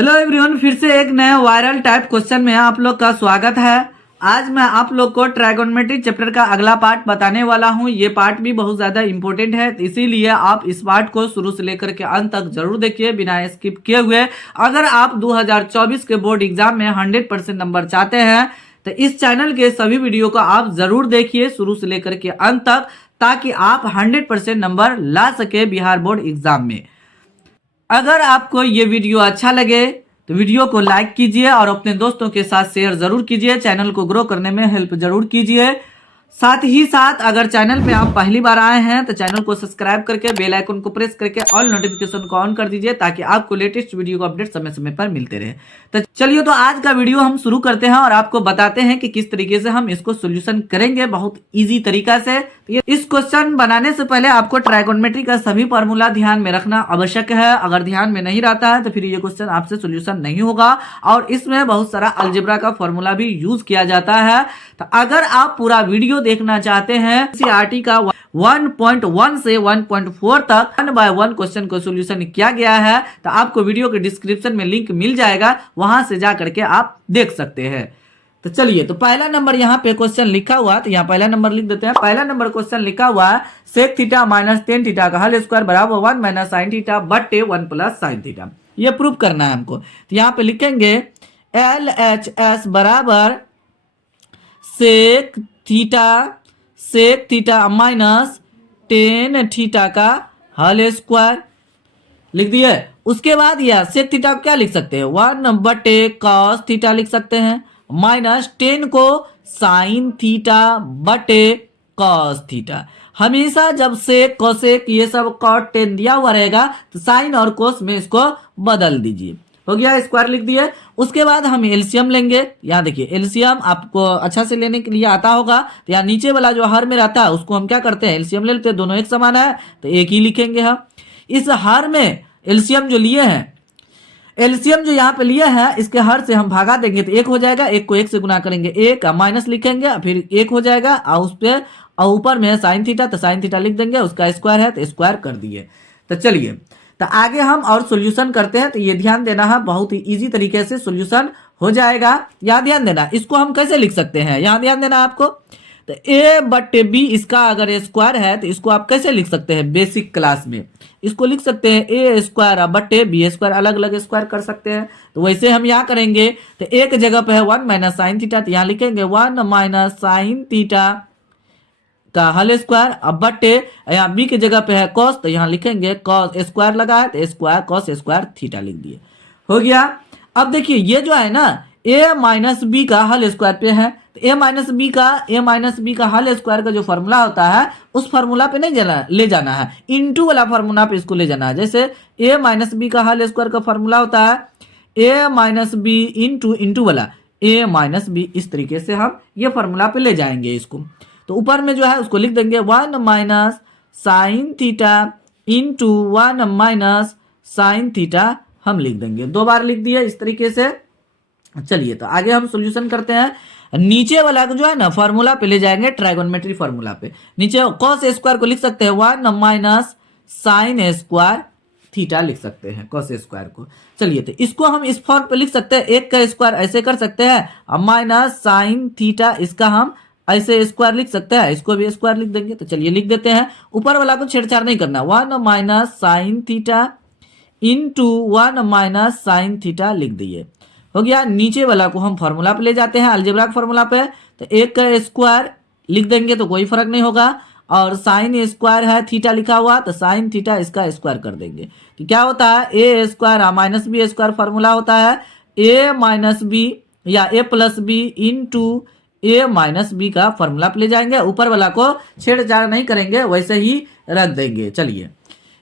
Hello everyone, फिर से एक नए वायरल टाइप क्वेश्चन में आप लोग का स्वागत है। आज मैं आप लोग को ट्राइगोनोमेट्री चैप्टर का अगला पार्ट बताने वाला हूं। ये पार्ट भी बहुत ज़्यादा इंपॉर्टेंट है, इसीलिए आप इस पार्ट को शुरू से लेकर के अंत तक जरूर देखिए बिना स्किप किए हुए। अगर आप 2024 के बोर्ड एग्जाम में 100% नंबर चाहते हैं तो इस चैनल के सभी वीडियो को आप जरूर देखिए शुरू से लेकर के अंत तक, ताकि आप 100% नंबर ला सके बिहार बोर्ड एग्जाम में। अगर आपको ये वीडियो अच्छा लगे तो वीडियो को लाइक कीजिए और अपने दोस्तों के साथ शेयर जरूर कीजिए। चैनल को ग्रो करने में हेल्प जरूर कीजिए। साथ ही साथ अगर चैनल पे आप पहली बार आए हैं तो चैनल को सब्सक्राइब करके बेल आइकन को प्रेस करके ऑल नोटिफिकेशन को ऑन कर दीजिए, ताकि आपको लेटेस्ट वीडियो का अपडेट समय समय पर मिलते रहे। तो चलिए, तो आज का वीडियो हम शुरू करते हैं और आपको बताते हैं कि किस तरीके से हम इसको सोल्यूशन करेंगे बहुत इजी तरीका से। इस क्वेश्चन बनाने से पहले आपको ट्राइगोनोमेट्री का सभी फार्मूला ध्यान में रखना आवश्यक है। अगर ध्यान में नहीं रहता है तो फिर ये क्वेश्चन आपसे सोल्यूशन नहीं होगा, और इसमें बहुत सारा अलजेब्रा का फॉर्मूला भी यूज किया जाता है। तो अगर आप पूरा वीडियो देखना चाहते हैं एनसीईआरटी का 1.1 से 1.4 तक 1 बाय 1 क्वेश्चन को सोल्यूशन किया गया है, तो आपको वीडियो के डिस्क्रिप्शन में लिंक मिल जाएगा, वहां से जा करके आप देख सकते हैं। तो चलिए, तो पहला नंबर यहाँ पे क्वेश्चन लिखा हुआ, तो यहाँ पहला नंबर लिख देते हैं। पहला नंबर क्वेश्चन लिखा हुआ है sec theta minus tan theta का होल स्क्वायर बराबर 1 माइनस साइन थीटा बटे 1 प्लस साइन थीटा। ये प्रूव करना है हमको। तो यहाँ पे लिखेंगे एल एच एस बराबर sec theta minus tan theta का होल स्क्वायर लिख दिए। उसके बाद यह सेक थीटा को क्या लिख सकते हैं, 1 बटे कॉस थीटा लिख सकते हैं, माइनस 10 को साइन थीटा बटे कॉस थीटा। हमेशा जब सेक कोसेक ये सब कॉट 10 दिया हुआ रहेगा तो साइन और कोस में इसको बदल दीजिए। हो गया, स्क्वायर लिख दिए। उसके बाद हम एलसीएम लेंगे। यहाँ देखिए, एलसीएम आपको अच्छा से लेने के लिए आता होगा। तो यहाँ नीचे वाला जो हर में रहता है उसको हम क्या करते हैं, एलसीएम ले लेते हैं। दोनों एक समान है तो एक ही लिखेंगे हम। इस हर में एलसीएम जो लिए हैं, एलसीएम जो यहाँ पे लिए हैं, इसके हर से हम भागा देंगे तो एक हो जाएगा। एक को एक से गुना करेंगे, एक माइनस लिखेंगे, फिर एक हो जाएगा। और उस पे ऊपर में साइन थीटा, तो साइन थीटा लिख देंगे। उसका स्क्वायर है तो स्क्वायर कर दिए। तो चलिए, तो आगे हम और सॉल्यूशन करते हैं। तो ये ध्यान देना है, बहुत ही इजी तरीके से सॉल्यूशन हो जाएगा। यहाँ ध्यान देना, इसको हम कैसे लिख सकते हैं, यहाँ ध्यान देना आपको। तो ए बटे बी, इसका अगर स्क्वायर है तो इसको आप कैसे लिख सकते हैं, बेसिक क्लास में इसको लिख सकते हैं ए स्क्वायर बटे बी स्क्वायर, अलग अलग स्क्वायर कर सकते हैं। तो वैसे हम यहाँ करेंगे। तो एक जगह पे है 1 माइनस साइन थीटा, तो यहाँ लिखेंगे 1 माइनस साइन थीटा का होल स्क्वायर। अब बटे यहाँ बी की जगह पे है कॉस, तो यहाँ लिखेंगे कॉस स्क्वायर लगा है तो स्क्वायर कॉस स्क्वायर थीटा लिख दिए। हो गया। अब देखिए, ये जो है ना ए माइनस बी का होल स्क्वायर पे है, तो ए माइनस बी का होल स्क्वायर का जो फॉर्मूला होता है उस फॉर्मूला पे नहीं ले जाना है, इनटू वाला फॉर्मूला पे इसको ले जाना है। जैसे ए माइनस बी का होल स्क्वायर का फॉर्मूला होता है ए माइनस बी इंटू वाला ए माइनस बी। इस तरीके से हम ये फॉर्मूला पे ले जाएंगे इसको। तो ऊपर में जो है उसको लिख देंगे 1 minus sine theta into 1 minus sine theta हम लिख देंगे। 2 बार लिख दिए इस तरीके से। चलिए, तो आगे हम सॉल्यूशन करते हैं। नीचे वाला जो है ना फॉर्मूला पे ले जाएंगे, ट्राइगोनोमेट्री फॉर्मूला पे। नीचे कॉस स्क्वायर को लिख सकते हैं 1 माइनस साइन स्क्वायर थीटा लिख सकते हैं, कॉस स्क्वायर को। चलिए, तो इसको हम इस फॉर्म पे लिख सकते हैं, एक का स्क्वायर ऐसे कर सकते हैं, माइनस साइन थीटा इसका हम ऐसे स्क्वायर लिख सकते हैं, इसको भी स्क्वायर लिख देंगे। तो चलिए लिख देते हैं। ऊपर वाला को छेड़छाड़ नहीं करना, 1 minus sine theta into 1 minus sine theta लिख दिए। हो गया। नीचे वाला को हम फॉर्मूला पे ले जाते हैं, अलजेब्रा के फॉर्मूला पे। तो एक का स्क्वायर लिख देंगे तो कोई फर्क नहीं होगा, और साइन स्क्वायर है थीटा लिखा हुआ तो साइन थीटा इसका स्क्वायर कर देंगे। तो क्या होता है, A square minus B square formula होता है ए माइनस बी या A plus B into A minus B का फॉर्मूला पे ले जाएंगे। ऊपर वाला को छेड़छाड़ नहीं करेंगे, वैसे ही रख देंगे। चलिए,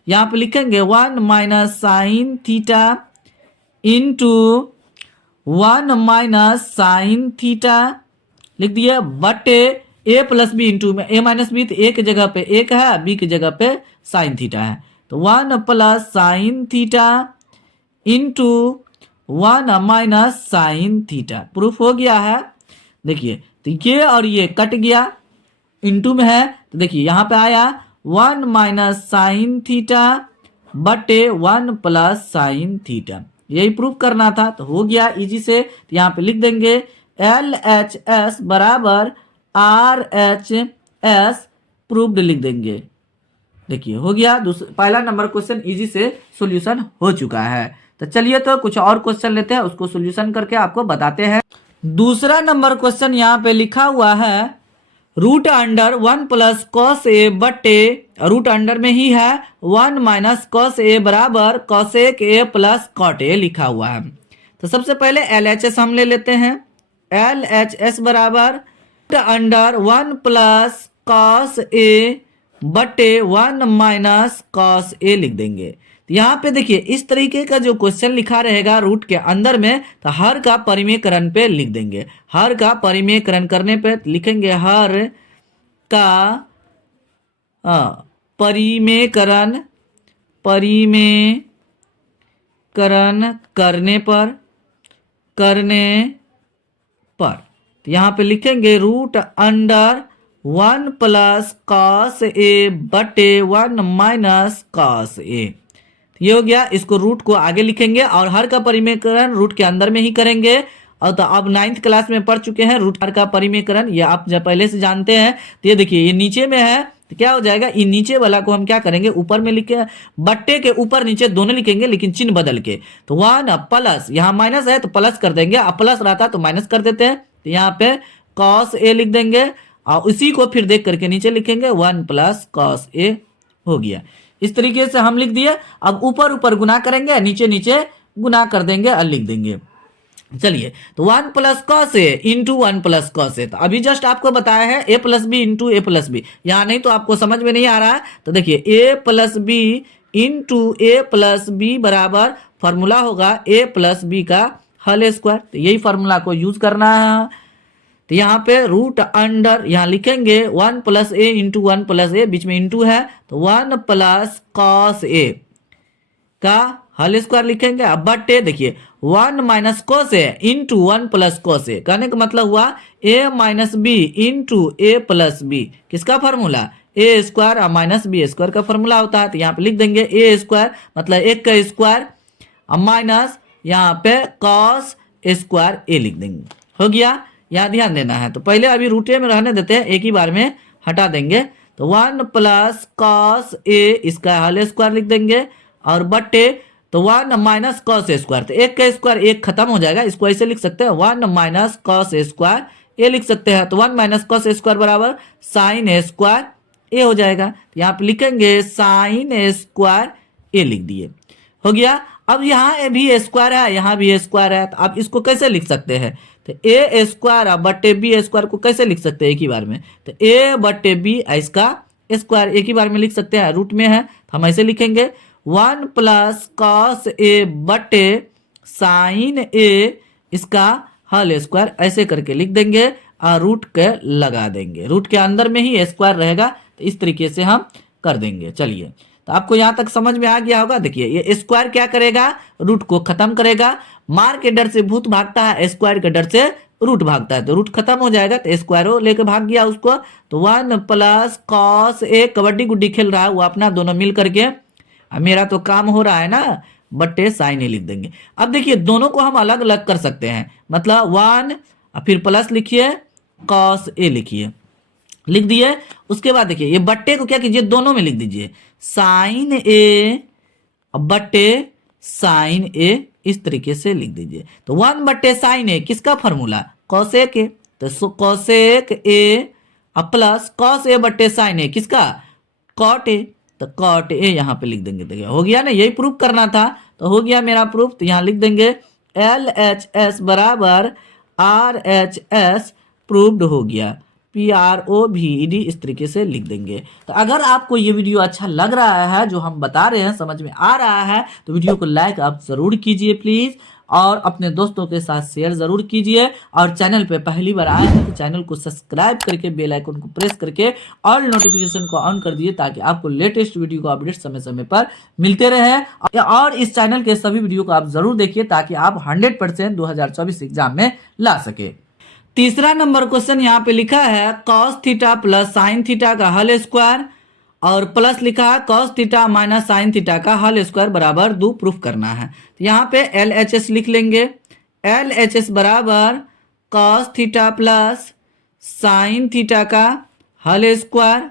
यहाँ पे लिखेंगे 1 minus sine theta into 1 minus sine theta लिख दिए, बटे ए प्लस बी इंटू में ए माइनस बी, तो ए की जगह पे एक है, बी की जगह पे साइन थीटा है, तो 1 plus sine theta into 1 minus sine theta. Proof हो गया है। देखिए, तो ये और ये कट गया, इंटू में है तो देखिए यहाँ पे आया 1 माइनस साइन थीटा बटे 1 प्लस साइन थीटा। यही प्रूव करना था। तो हो गया इजी से। तो यहाँ पे लिख देंगे LHS बराबर RHS प्रूव्ड लिख देंगे। देखिए हो गया, पहला नंबर क्वेश्चन इजी से सॉल्यूशन हो चुका है। तो चलिए तो कुछ और क्वेश्चन लेते हैं, उसको सॉल्यूशन करके आपको बताते हैं। दूसरा नंबर क्वेश्चन यहाँ पे लिखा हुआ है रूट अंडर 1 प्लस कॉस ए बटे, रूट अंडर में ही है 1 माइनस कॉस ए बराबर cosec A plus cot A लिखा हुआ है। तो सबसे पहले LHS हम ले लेते हैं। LHS बराबर रूट अंडर 1 प्लस कॉस ए बटे 1 माइनस कॉस ए लिख देंगे। तो यहाँ पे देखिए इस तरीके का जो क्वेश्चन लिखा रहेगा रूट के अंदर में, तो हर का परिमेयकरण पे लिख देंगे। हर का परिमेयकरण करने पे लिखेंगे हर का परिमेयकरण करने पर तो यहाँ पे लिखेंगे रूट अंडर 1 प्लस कॉस ए बटे 1 माइनस कॉस ए। ये हो गया। इसको रूट को आगे लिखेंगे और हर का परिमेयकरण रूट के अंदर में ही करेंगे। और तो अब 9th क्लास में पढ़ चुके हैं रूट हर का परिमेयकरण, ये आप जब पहले से जानते हैं। तो ये देखिए ये नीचे में है तो क्या हो जाएगा, ये नीचे वाला को हम क्या करेंगे ऊपर में लिखे, बट्टे के ऊपर नीचे दोनों लिखेंगे लेकिन चिन्ह बदल के। तो 1 प्लस, यहाँ माइनस है तो प्लस कर देंगे, अब प्लस रहता तो माइनस कर देते हैं। तो यहाँ पे कॉस ए लिख देंगे और उसी को फिर देख करके नीचे लिखेंगे 1 प्लस कॉस ए हो गया। इस तरीके से हम लिख दिए। अब ऊपर ऊपर गुना करेंगे, नीचे नीचे गुना कर देंगे और लिख देंगे। चलिए तो 1 plus cos A into 1 plus cos A, तो अभी जस्ट आपको बताया है a plus B into A plus B. यहाँ नहीं तो आपको समझ में नहीं आ रहा है तो देखिए a plus B into A plus b बराबर फॉर्मूला होगा a प्लस बी का होल स्क्वायर। तो यही फॉर्मूला को यूज करना है। तो यहाँ पे रूट अंडर यहाँ लिखेंगे 1 प्लस ए इंटू 1 प्लस ए, बीच में इंटू है तो 1 प्लस कॉस ए का होल स्क्वायर लिखेंगे। अब बटे देखिए 1 minus cos A into 1 plus cos a, कहने का मतलब हुआ a minus b into A plus b. किसका फॉर्मूला, ए स्क्वायर और माइनस बी स्क्वायर का फॉर्मूला होता है। तो यहाँ पे लिख देंगे ए स्क्वायर मतलब 1 का स्क्वायर और माइनस यहाँ पे कॉस स्क्वायर ए लिख देंगे। हो गया, यहाँ ध्यान देना है। तो पहले अभी रूटे में रहने देते हैं, एक ही बार में हटा देंगे। तो 1 प्लस कॉस ए इसका होल स्क्वायर लिख देंगे और बटे तो 1 माइनस कॉस स्क्वायर, तो 1 का स्क्वायर 1 खत्म हो जाएगा, इसको ऐसे लिख सकते हैं 1 माइनस कॉस स्क्वायर ए लिख सकते हैं। तो 1 माइनस कॉस स्क्वायर बराबर साइन स्क्वायर ए हो जाएगा। तो यहाँ पे लिखेंगे साइन स्क्वायर ए लिख दिए। हो गया। अब यहाँ भी स्क्वायर है, यहाँ भी स्क्वायर है, तो आप इसको कैसे लिख सकते हैं, तो ए स्क्वायर बट्टे बी स्क्वायर को कैसे लिख सकते हैं एक ही बार में, तो ए बट्टे बी इसका स्क्वायर एक ही बार में लिख सकते हैं, रूट में है तो हम ऐसे लिखेंगे 1 प्लस कॉस ए बटे साइन ए इसका होल स्क्वायर, ऐसे करके लिख देंगे और रूट के लगा देंगे। रूट के अंदर में ही स्क्वायर रहेगा, तो इस तरीके से हम कर देंगे। चलिए तो आपको यहाँ तक समझ में आ गया होगा। देखिए ये स्क्वायर क्या करेगा, रूट को खत्म करेगा। मार के डर से भूत भागता है, स्क्वायर के डर से रूट भागता है, तो रूट खत्म हो जाएगा तो स्क्वायर लेके भाग गया उसको। तो 1 प्लस कॉस ए, कबड्डी गुड्डी खेल रहा है वो अपना दोनों मिल करके, मेरा तो काम हो रहा है ना, बट्टे साइन ए लिख देंगे। अब देखिए दोनों को हम अलग अलग कर सकते हैं, मतलब 1 फिर प्लस लिखिए कॉस ए लिखिए, लिख दिए। उसके बाद देखिए ये बट्टे को क्या कीजिए, दोनों में लिख दीजिए साइन ए बट्टे साइन ए, इस तरीके से लिख दीजिए। तो 1 बट्टे साइन ए किसका फॉर्मूला, कॉसेक ए, तो कॉसेक ए प्लस कॉस ए बट्टे साइन ए किसका, कॉट ए, तो कॉट ए यहाँ पे लिख देंगे। देखिए हो गया ना, यही प्रूफ करना था तो हो गया मेरा प्रूफ। तो यहाँ लिख देंगे LHS बराबर RHS प्रूव्ड हो गया, PROVED इस तरीके से लिख देंगे। तो अगर आपको ये वीडियो अच्छा लग रहा है, जो हम बता रहे हैं समझ में आ रहा है, तो वीडियो को लाइक आप जरूर कीजिए प्लीज, और अपने दोस्तों के साथ शेयर जरूर कीजिए। और चैनल पे पहली बार आए हैं तो चैनल को सब्सक्राइब करके बेल आइकन को प्रेस करके ऑल नोटिफिकेशन को ऑन कर दिए, ताकि आपको लेटेस्ट वीडियो का अपडेट समय समय पर मिलते रहे। और इस चैनल के सभी वीडियो को आप जरूर देखिए, ताकि आप 100% 2024 एग्जाम में ला सके। तीसरा नंबर क्वेश्चन यहाँ पे लिखा है cos theta plus sine theta का होल स्क्वायर और प्लस लिखा है cos theta minus sine theta का होल स्क्वायर बराबर 2 प्रूफ करना है। तो यहाँ पे LHS लिख लेंगे। LHS बराबर cos theta plus sine theta का होल स्क्वायर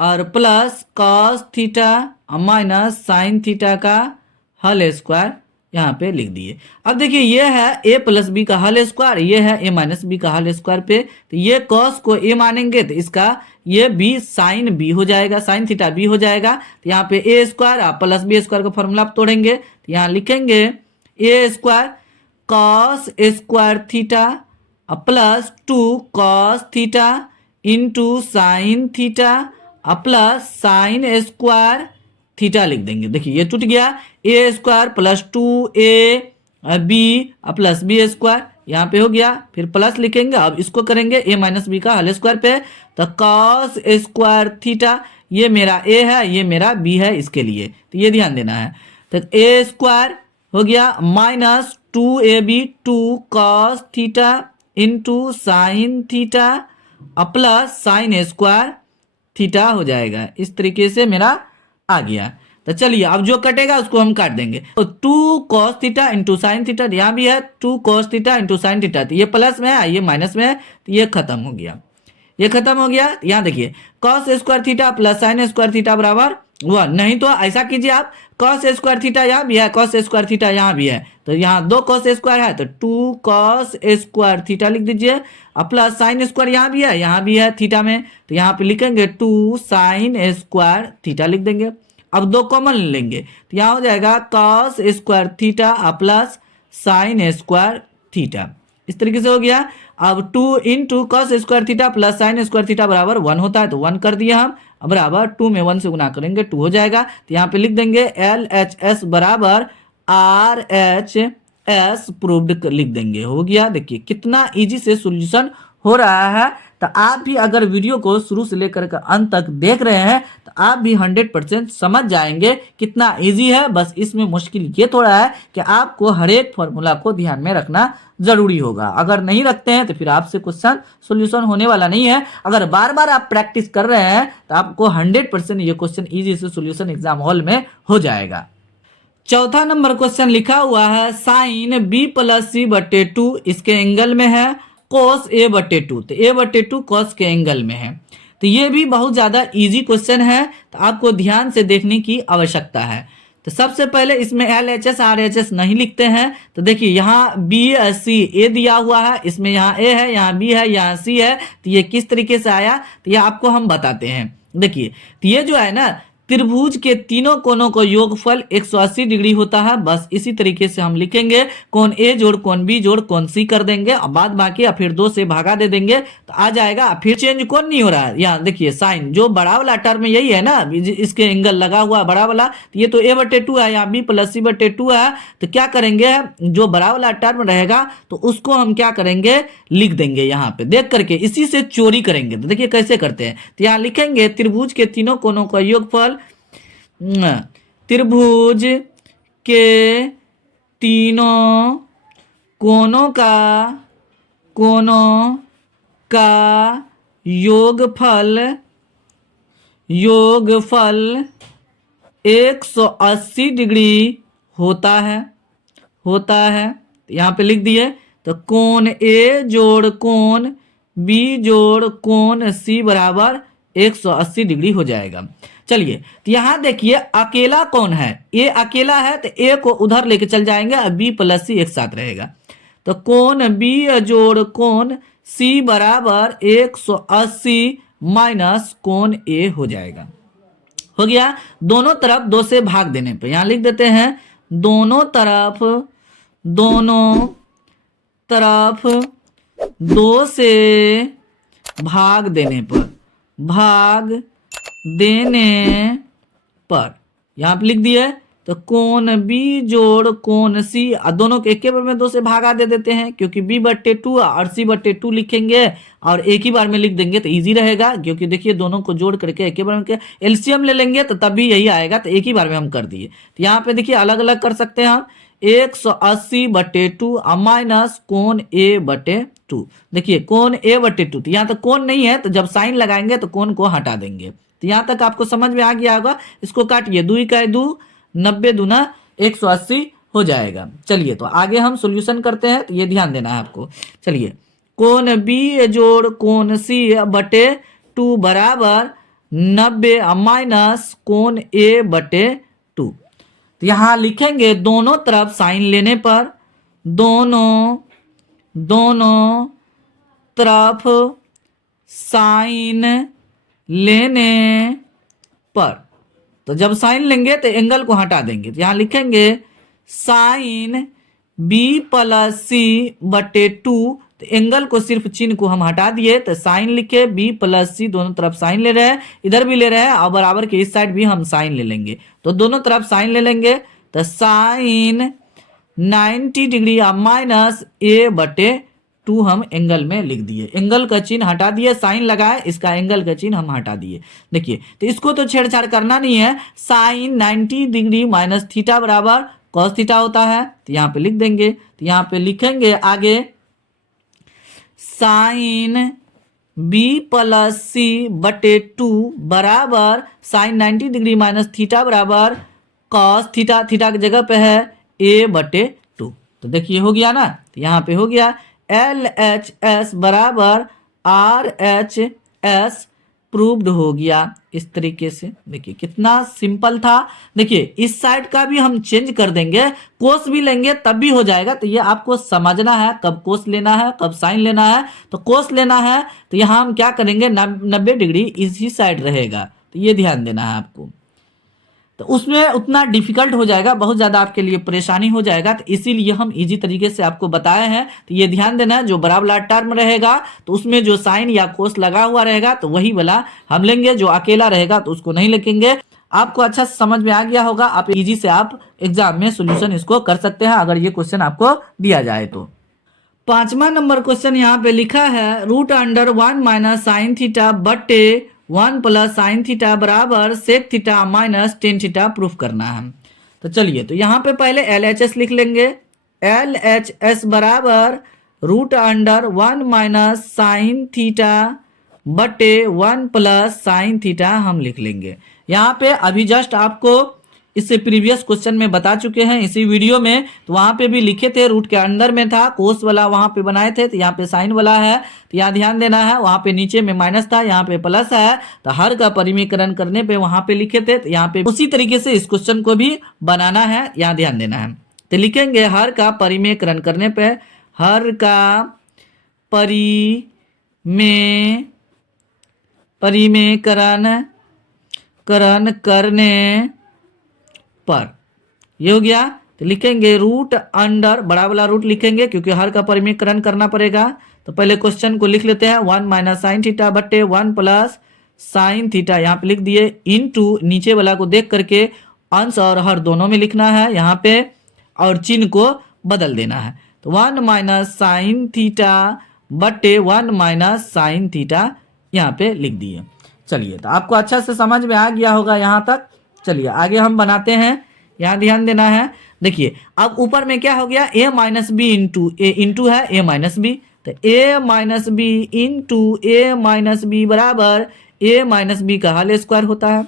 और plus cos theta minus sine theta का होल स्क्वायर यहाँ पे लिख दिए। अब देखिए ये है a प्लस बी का होल स्क्वायर, ये है a माइनस बी का होल स्क्वायर पे, तो ये कॉस को a मानेंगे तो इसका ये b साइन b हो जाएगा, साइन थीटा b हो जाएगा। तो यहाँ पे a square plus B square का फॉर्मूला तोड़ेंगे तो यहाँ लिखेंगे a square cos square theta plus 2 cos theta into sine theta plus sine square theta लिख देंगे। देखिए ये टूट गया, A square plus 2a B plus B square यहाँ पे हो गया, फिर प्लस लिखेंगे। अब इसको करेंगे ए माइनस बी का होल स्क्वायर पे, तो कॉस स्क्वायर थीटा, ये मेरा ए है ये मेरा बी है, इसके लिए तो ये ध्यान देना है। तो ए स्क्वायर हो गया minus 2ab 2 cos theta into sine theta plus sine square theta हो जाएगा। इस तरीके से मेरा आ गया। तो चलिए अब जो कटेगा उसको हम काट देंगे। तो 2 cos theta into sine theta, यहाँ भी है 2 cos theta into sine theta, तो ये प्लस में है ये माइनस में है, तो ये खत्म हो गया, ये खत्म हो गया। यहाँ देखिए cos square theta plus sine square theta बराबर 1, नहीं तो ऐसा कीजिए आप cos स्क्वायर थीटा यहाँ भी है, cos स्क्वायर थीटा यहाँ भी है, तो यहाँ 2 cos स्क्वायर है तो 2 cos स्क्वायर थीटा लिख दीजिए, प्लस साइन स्क्वायर यहाँ भी है थीटा में, तो यहाँ पे लिखेंगे 2 साइन स्क्वायर थीटा लिख देंगे। अब 2 कॉमन लेंगे तो यहाँ हो जाएगा cos square theta plus sine square theta, इस तरीके से हो गया। अब 2 into cos square theta plus sine square theta बराबर 1 होता है, तो 1 कर दिया हम, बराबर 2 में 1 से गुना करेंगे 2 हो जाएगा। तो यहाँ पे लिख देंगे LHS बराबर RHS प्रूव्ड लिख देंगे, हो गया। देखिए कितना इजी से सॉल्यूशन हो रहा है। तो आप भी अगर वीडियो को शुरू से लेकर के अंत तक देख रहे हैं तो आप भी 100% समझ जाएंगे कितना इजी है। बस इसमें मुश्किल ये थोड़ा है कि आपको हर एक फॉर्मूला को ध्यान में रखना जरूरी होगा। अगर नहीं रखते हैं तो फिर आपसे क्वेश्चन सॉल्यूशन होने वाला नहीं है। अगर बार बार आप प्रैक्टिस कर रहे हैं तो आपको 100% ये क्वेश्चन इजी से सॉल्यूशन एग्जाम हॉल में हो जाएगा। चौथा नंबर क्वेश्चन लिखा हुआ है साइन b प्लस सी बटे 2 इसके एंगल में है कोस a बटे 2, तो a बटे 2 कोस के एंगल में है। तो ये भी बहुत ज़्यादा इजी क्वेश्चन है, तो आपको ध्यान से देखने की आवश्यकता है। तो सबसे पहले इसमें LHS RHS नहीं लिखते हैं। तो देखिए यहाँ B C A दिया हुआ है, इसमें यहाँ A है यहाँ B है यहाँ C है, तो ये किस तरीके से आया तो ये आपको हम बताते हैं। देखिए तो ये जो है ना त्रिभुज के तीनों कोनों का योगफल 180 डिग्री होता है। बस इसी तरीके से हम लिखेंगे कोण ए जोड़ कोण बी जोड़ कोण सी कर देंगे और बाद बाकी फिर 2 से भागा दे देंगे तो आ जाएगा। फिर चेंज कौन नहीं हो रहा है, यहाँ देखिए साइन जो बड़ा वाला टर्म यही है ना, इसके एंगल लगा हुआ बड़ा वाला, तो ये तो a बटे 2 है, यहाँ b प्लस सी बटे 2 है। तो क्या करेंगे जो बड़ा वाला टर्म रहेगा तो उसको हम क्या करेंगे लिख देंगे यहाँ पे देख करके, इसी से चोरी करेंगे। तो देखिए कैसे करते हैं, तो यहाँ लिखेंगे त्रिभुज के तीनों कोनों का योगफल, त्रिभुज के तीनों कोनों का योगफल 180 डिग्री होता है। यहाँ पे लिख दिए तो कोण ए जोड़ कोण बी जोड़ कोण सी बराबर 180 डिग्री हो जाएगा। चलिए तो यहाँ देखिए अकेला कौन है, ए अकेला है तो ए को उधर लेके चल जाएंगे और बी प्लस सी एक साथ रहेगा। तो कोण बी जोड़ कोण सी बराबर 180 माइनस कोण ए हो जाएगा। हो गया, दोनों तरफ 2 से भाग देने पे यहाँ लिख देते हैं दोनों तरफ 2 से भाग देने पर यहाँ पे लिख दिए तो कोण बी जोड़ कोण सी, दोनों के एक बार में 2 से भागा दे देते हैं क्योंकि b बट्टे 2 और c बट्टे 2 लिखेंगे और एक ही बार में लिख देंगे तो इजी रहेगा। क्योंकि देखिए दोनों को जोड़ करके एक ही बार में एलसीएम ले लेंगे तो तब भी यही आएगा, तो एक ही बार में हम कर दिए। तो यहाँ पे देखिए अलग अलग कर सकते हैं हम 180 बटे 2 माइनस कोण a बटे 2। देखिए कोण a बटे 2, तो यहाँ तो कोण नहीं है तो जब साइन लगाएंगे तो कोण को हटा देंगे, तो यहाँ तक आपको समझ में आ गया होगा। इसको काटिए, 2 का 2, 90 दूना 180 हो जाएगा। चलिए तो आगे हम सॉल्यूशन करते हैं, तो ये ध्यान देना है आपको। चलिए, कोण बी जोड़ कोण सी बटे 2 बराबर 90 माइनस कोण ए बटे 2। तो यहाँ लिखेंगे दोनों तरफ साइन लेने पर, दोनों तरफ साइन लेने पर, तो जब साइन लेंगे तो एंगल को हटा देंगे। तो यहाँ लिखेंगे साइन बी प्लस सी बटे 2, तो एंगल को सिर्फ चिन्ह को हम हटा दिए, तो साइन लिखे, बी प्लस सी दोनों तरफ साइन ले रहे हैं, इधर भी ले रहे हैं और बराबर के इस साइड भी हम साइन ले लेंगे। तो दोनों तरफ साइन ले लेंगे, तो साइन 90 डिग्री माइनस ए बटे 2 हम एंगल में लिख दिए। एंगल का चिन्ह हटा दिए, साइन लगाए, इसका एंगल का चिन्ह हम हटा दिए। देखिए, तो इसको तो छेड़छाड़ करना नहीं है। साइन 90 डिग्री माइनस थीटा बराबर कॉस थीटा होता है, तो यहाँ पे लिख देंगे। तो यहाँ पे लिखेंगे आगे साइन बी प्लस सी बटे 2 बराबर साइन 90 डिग्री माइनस थीटा बराबर कॉस थीटा, थीटा की जगह पे है ए बटे 2। तो देखिए हो गया ना, तो यहाँ पे हो गया LHS बराबर RHS प्रूव्ड हो गया। इस तरीके से देखिए कितना सिंपल था। देखिए इस साइड का भी हम चेंज कर देंगे, कोस भी लेंगे तब भी हो जाएगा। तो ये आपको समझना है कब कोस लेना है कब साइन लेना है। तो कोस लेना है तो यहाँ हम क्या करेंगे, 90 डिग्री इसी साइड रहेगा, तो ये ध्यान देना है आपको। तो उसमें उतना डिफिकल्ट हो जाएगा, बहुत ज़्यादा आपके लिए परेशानी हो जाएगा, तो इसीलिए हम इजी तरीके से आपको बताए हैं। तो ये ध्यान देना है, जो बड़ा वाला टर्म रहेगा तो उसमें जो साइन या कोस लगा हुआ रहेगा तो वही वाला हम लेंगे, जो अकेला रहेगा तो उसको नहीं लिखेंगे। आपको अच्छा समझ में आ गया होगा, आप इजी से आप एग्जाम में सोल्यूशन इसको कर सकते हैं अगर ये क्वेश्चन आपको दिया जाए तो। 5वां नंबर क्वेश्चन यहाँ पे लिखा है √1 माइनस साइन थीटा बटे 1 प्लस साइन थीटा बराबर sec theta minus tan theta proof करना है। तो चलिए, तो यहाँ पे पहले LHS लिख लेंगे। LHS बराबर √1 माइनस साइन थीटा बटे 1 प्लस साइन थीटा हम लिख लेंगे। यहाँ पे अभी जस्ट आपको इससे प्रीवियस क्वेश्चन में बता चुके हैं इसी वीडियो में, तो वहाँ पे भी लिखे थे, रूट के अंदर में था, कोस वाला वहाँ पे बनाए थे, तो यहाँ पे साइन वाला है, तो यहाँ ध्यान देना है। वहाँ पे नीचे में माइनस था, यहाँ पे प्लस है, तो हर का परिमीकरण करने पे वहाँ पे लिखे थे, तो यहाँ पे उसी तरीके से इस क्वेश्चन को भी बनाना है, यहाँ ध्यान देना है। तो लिखेंगे हर का परिमीकरण करने पे, हर का परिमीकरण करने पर, ये हो गया। तो लिखेंगे रूट अंडर, बड़ा वाला रूट लिखेंगे क्योंकि हर का परिमीकरण करना पड़ेगा। तो पहले क्वेश्चन को लिख लेते हैं, 1 माइनस साइन थीटा बटे 1 प्लस साइन थीटा, यहाँ पे लिख दिए, इनटू नीचे वाला को देख करके अंश और हर दोनों में लिखना है यहाँ पे, और चिन्ह को बदल देना है। तो 1 माइनस साइन थीटा बटे 1 माइनस साइन थीटा यहाँ पे लिख दिए। चलिए, तो आपको अच्छा से समझ में आ गया होगा यहाँ तक। चलिए आगे हम बनाते हैं, यहाँ ध्यान देना है। देखिए अब ऊपर में क्या हो गया, a minus b into a into है a माइनस बी, तो a minus b into A minus b बराबर a माइनस बी का होल स्क्वायर होता है।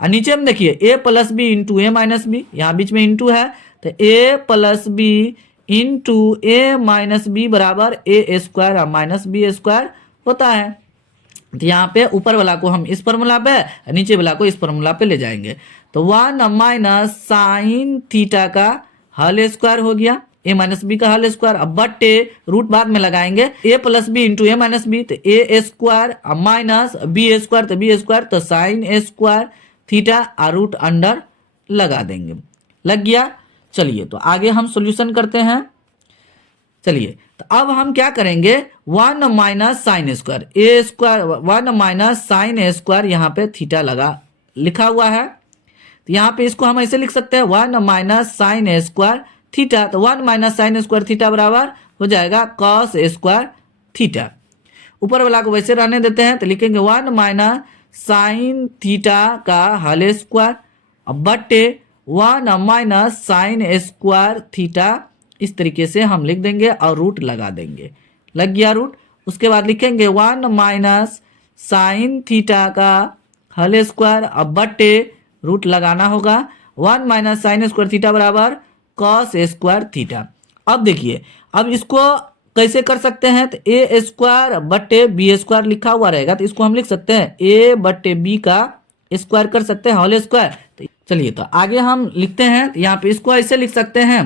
और नीचे में देखिए a plus B into A minus b, यहाँ बीच में इंटू है, तो a plus B into A minus b बराबर a square minus B square होता है। तो यहाँ पे ऊपर वाला को हम इस फॉर्मूला पे, नीचे वाला को इस फॉर्मूला पे ले जाएंगे। तो 1 माइनस साइन थीटा का होल स्क्वायर हो गया, a माइनस बी का होल स्क्वायर, अब बटे रूट बाद में लगाएंगे, a plus B into A minus b, तो a square minus B square, तो बी स्क्वायर, तो साइन स्क्वायर थीटा और रूट अंडर लगा देंगे, लग गया। चलिए तो आगे हम सोल्यूशन करते हैं। चलिए तो अब हम क्या करेंगे, 1 माइनस साइन स्क्वायर ए स्क्वायर, 1 माइनस साइन स्क्वायर यहाँ पे थीटा लगा लिखा हुआ है, तो यहाँ पे इसको हम ऐसे लिख सकते हैं 1 माइनस साइन स्क्वायर थीटा, तो 1 माइनस साइन स्क्वायर थीटा बराबर हो जाएगा कॉस स्क्वायर थीटा। ऊपर वाला को वैसे रहने देते हैं, तो लिखेंगे 1 माइनस साइन थीटा का होल स्क्वायर बटे 1 माइनस साइन स्क्वायर थीटा, इस तरीके से हम लिख देंगे और रूट लगा देंगे, लग गया रूट। उसके बाद लिखेंगे 1 माइनस साइन थीटा का होल स्क्वायर, अब बटे रूट लगाना होगा 1 माइनस साइन स्क्वायर थीटा बराबर कॉस स्क्वायर थीटा। अब देखिए, अब इसको कैसे कर सकते हैं, तो ए स्क्वायर बटे बी स्क्वायर लिखा हुआ रहेगा, तो इसको हम लिख सकते हैं ए बटे बी का स्क्वायर कर सकते हैं होल स्क्वायर। तो चलिए, तो आगे हम लिखते हैं, तो यहाँ पे इसको ऐसे लिख सकते हैं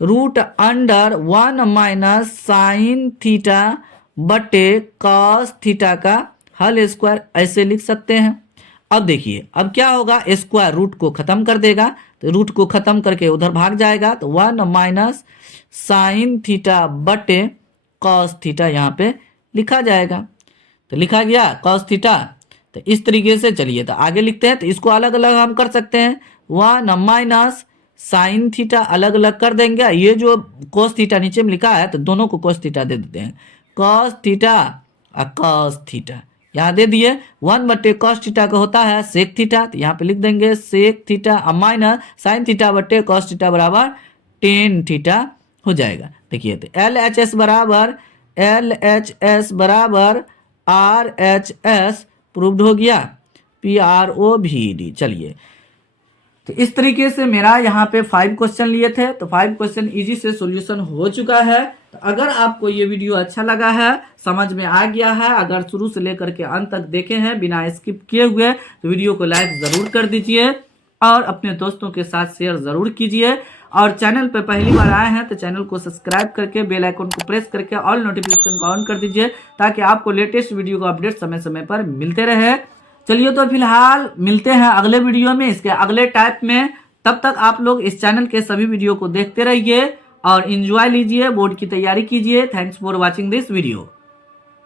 root under 1 minus sine theta बटे कॉस थीटा का होल स्क्वायर, ऐसे लिख सकते हैं। अब देखिए, अब क्या होगा, स्क्वायर रूट को खत्म कर देगा, तो रूट को खत्म करके उधर भाग जाएगा, तो 1 माइनस साइन थीटा बटे कॉस थीटा यहाँ पे लिखा जाएगा। तो लिखा गया कॉस थीटा। तो इस तरीके से चलिए, तो आगे लिखते हैं, तो इसको अलग अलग हम कर सकते हैं 1 माइनस साइन थीटा अलग अलग कर देंगे, ये जो कॉस थीटा नीचे में लिखा है, तो दोनों को कॉस थीटा दे देते हैं, कॉस थीटा और कॉस थीटा यहाँ दे दिए। 1 बटे कॉस थीटा का होता है सेक थीटा, तो यहाँ पे लिख देंगे सेक थीटा और माइनस साइन थीटा बटे कॉस थीटा बराबर टेन थीटा हो जाएगा। देखिए, तो एल एच एस बराबर आर एच एस प्रूव्ड हो गया, PROVD। चलिए, तो इस तरीके से मेरा यहाँ पे 5 क्वेश्चन लिए थे, तो 5 क्वेश्चन इजी से सॉल्यूशन हो चुका है। तो अगर आपको ये वीडियो अच्छा लगा है, समझ में आ गया है, अगर शुरू से लेकर के अंत तक देखे हैं बिना स्किप किए हुए, तो वीडियो को लाइक ज़रूर कर दीजिए और अपने दोस्तों के साथ शेयर ज़रूर कीजिए। और चैनल पर पहली बार आए हैं तो चैनल को सब्सक्राइब करके बेल आइकन को प्रेस करके ऑल नोटिफिकेशन को ऑन कर दीजिए, ताकि आपको लेटेस्ट वीडियो का अपडेट समय समय पर मिलते रहे। चलिए, तो फिलहाल मिलते हैं अगले वीडियो में, इसके अगले टाइप में। तब तक आप लोग इस चैनल के सभी वीडियो को देखते रहिए और एंजॉय लीजिए, बोर्ड की तैयारी कीजिए। Thanks for watching this video.